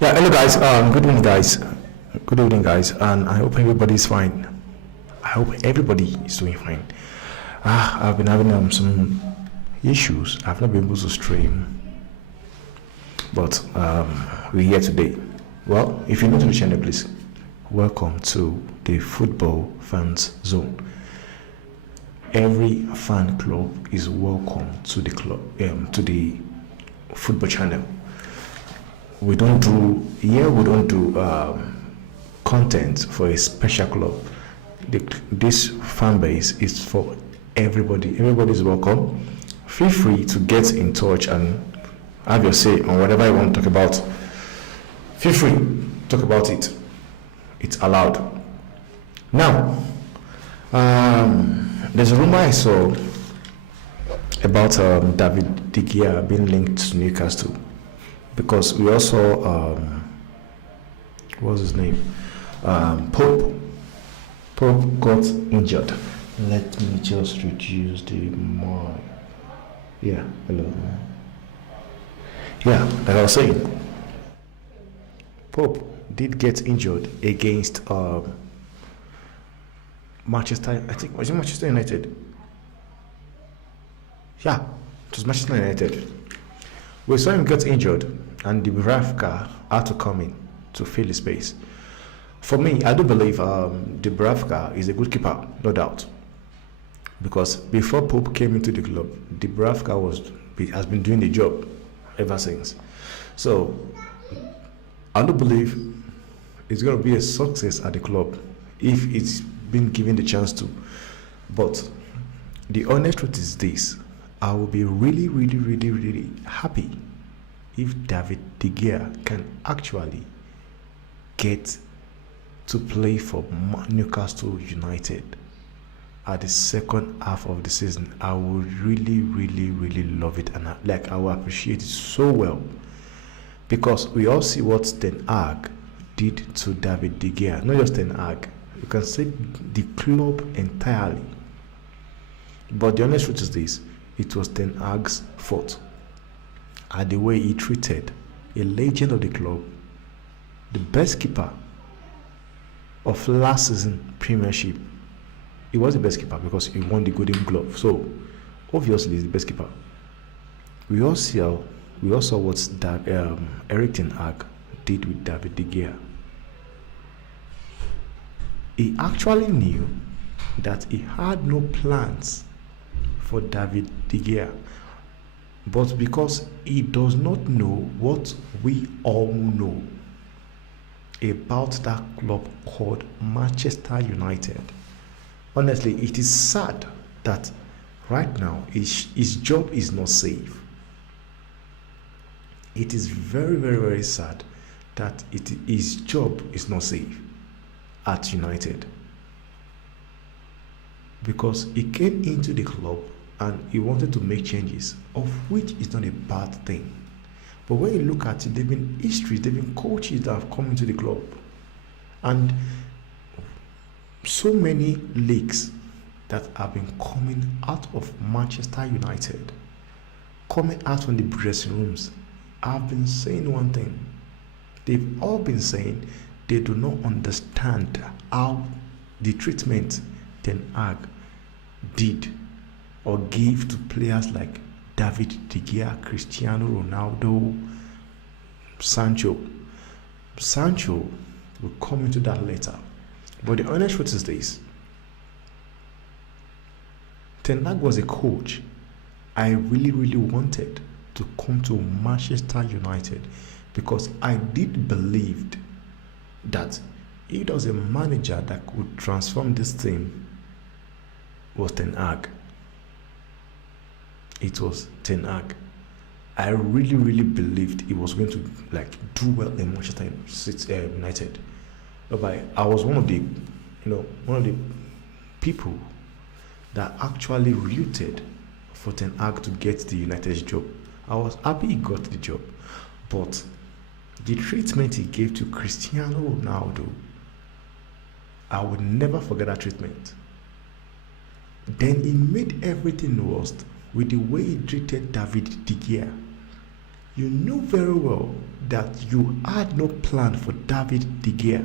Yeah, hello guys. Good evening, guys. Good evening, guys. And I hope everybody is fine. I hope everybody is doing fine. I've been having some issues. I've not been able to stream, but we're here today. Well, if you're new to the channel, please welcome to the Football Fans Zone. Every fan club is welcome to the club, to the football channel. We don't do content for a special club. This fan base is for everybody. Everybody is welcome. Feel free to get in touch and have your say on whatever you want to talk about. Feel free to talk about it. It's allowed. Now, there's a rumor I saw about David De Gea being linked to Newcastle, because we also what's his name? Pope got injured. Let me just reduce the more. Yeah, hello. Yeah, like I was saying, Pope did get injured against Manchester. I think was it Manchester United? Yeah, it was Manchester United. We saw him get injured, and the Dubravka had to come in to fill the space. For me, I do believe the Dubravka is a good keeper, no doubt. Because before Pope came into the club, the Dubravka has been doing the job ever since. So I do believe it's going to be a success at the club if it's been given the chance to. But the honest truth is this: I will be really happy if David De Gea can actually get to play for Newcastle United at the second half of the season. I would really love it, and I will appreciate it so well, because we all see what Ten Hag did to David De Gea. Not just Ten Hag, you can say the club entirely. But the honest truth is this: it was Ten Hag's fault at the way he treated a legend of the club, the best keeper of last season Premiership. He was the best keeper because he won the Golden Glove, so obviously he's the best keeper. We all saw what Eric Ten Hag did with David De Gea. He actually knew that he had no plans for David De Gea, but because he does not know what we all know about that club called Manchester United. Honestly, it is sad that right now his job is not safe. It is very sad that his job is not safe at United, because he came into the club and he wanted to make changes, of which is not a bad thing. But when you look at it, there have been histories, there have been coaches that have come into the club, and so many leaks that have been coming out of Manchester United, coming out from the dressing rooms. I've been saying one thing: they've all been saying they do not understand how the treatment Ten Hag did or gave to players like David De Gea, Cristiano Ronaldo, Sancho. Sancho will come into that later. But the honest truth is this: Ten Hag was a coach I really wanted to come to Manchester United, because I did believe that if there was a manager that could transform this team, was Ten Hag. It was Ten Hag. I really believed he was going to do well in Manchester United. But I was one of the people that actually rooted for Ten Hag to get the United's job. I was happy he got the job, but the treatment he gave to Cristiano Ronaldo, I would never forget that treatment. Then he made everything worse with the way he treated David De Gea. You know very well that you had no plan for David De Gea,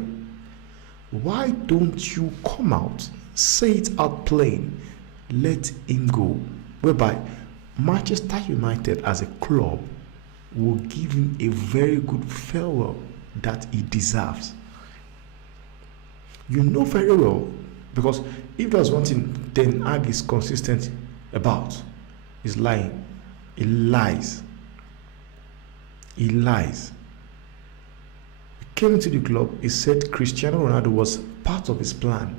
why don't you come out, say it out plain, let him go, whereby Manchester United as a club will give him a very good farewell that he deserves. You know very well, because if there's one thing Ten Hag is consistent about, is lying. He lies. He lies. He came into the club, he said Cristiano Ronaldo was part of his plan,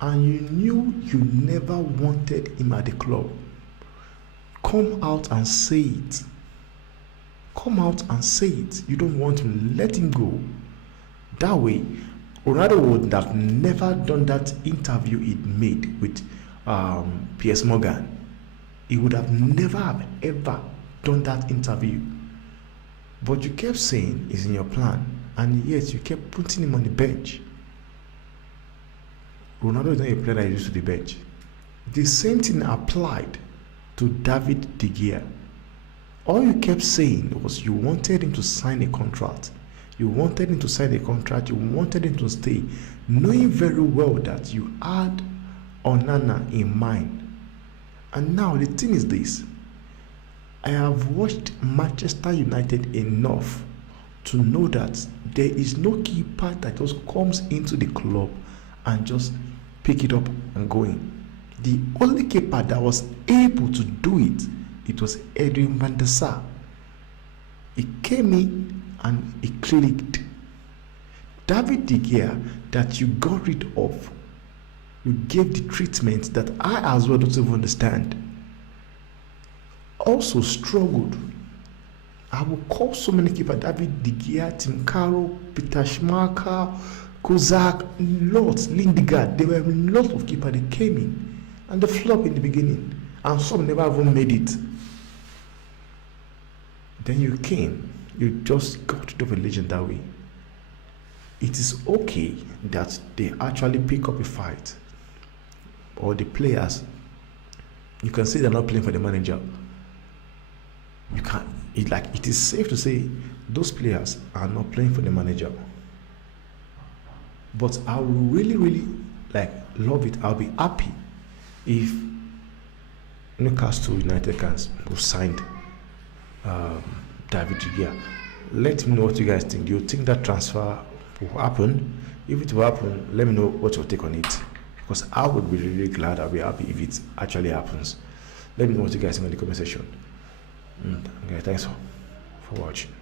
and you knew you never wanted him at the club. Come out and say it. Come out and say it. You don't want him, let him go. That way, Ronaldo would have never done that interview he made with Piers Morgan. He would have never have ever done that interview. But you kept saying it's in your plan, and yet you kept putting him on the bench. Ronaldo is not a player that used to the bench. The same thing applied to David De Gea. All you kept saying was you wanted him to sign a contract. You wanted him to sign a contract. You wanted him to stay, knowing very well that you had Onana in mind. And now the thing is this. I have watched Manchester United enough to know that there is no keeper that just comes into the club and just pick it up and go in. The only keeper that was able to do it was Edwin van der Sar. He came in and he clicked. David De Gea that you got rid of, you gave the treatment that I as well don't even understand, also struggled. I will call so many keepers: David De Gea, Tim Carroll, Peter Schmeichel, Kozak, lots, Lindegaard. There were lots of keepers that came in and they flopped in the beginning, and some never even made it. Then you came, you just got rid of a legend that way. It is okay that they actually pick up a fight, or the players, you can say they're not playing for the manager. You can't, it is safe to say those players are not playing for the manager. But I will really love it. I'll be happy if Newcastle United can signed David De Gea. Let me know what you guys think. Do you think that transfer will happen? If it will happen, let me know what your take on it, because I would be really glad. I'll be happy if it actually happens. Let me know what you guys think in the comment section. Okay, thanks for watching.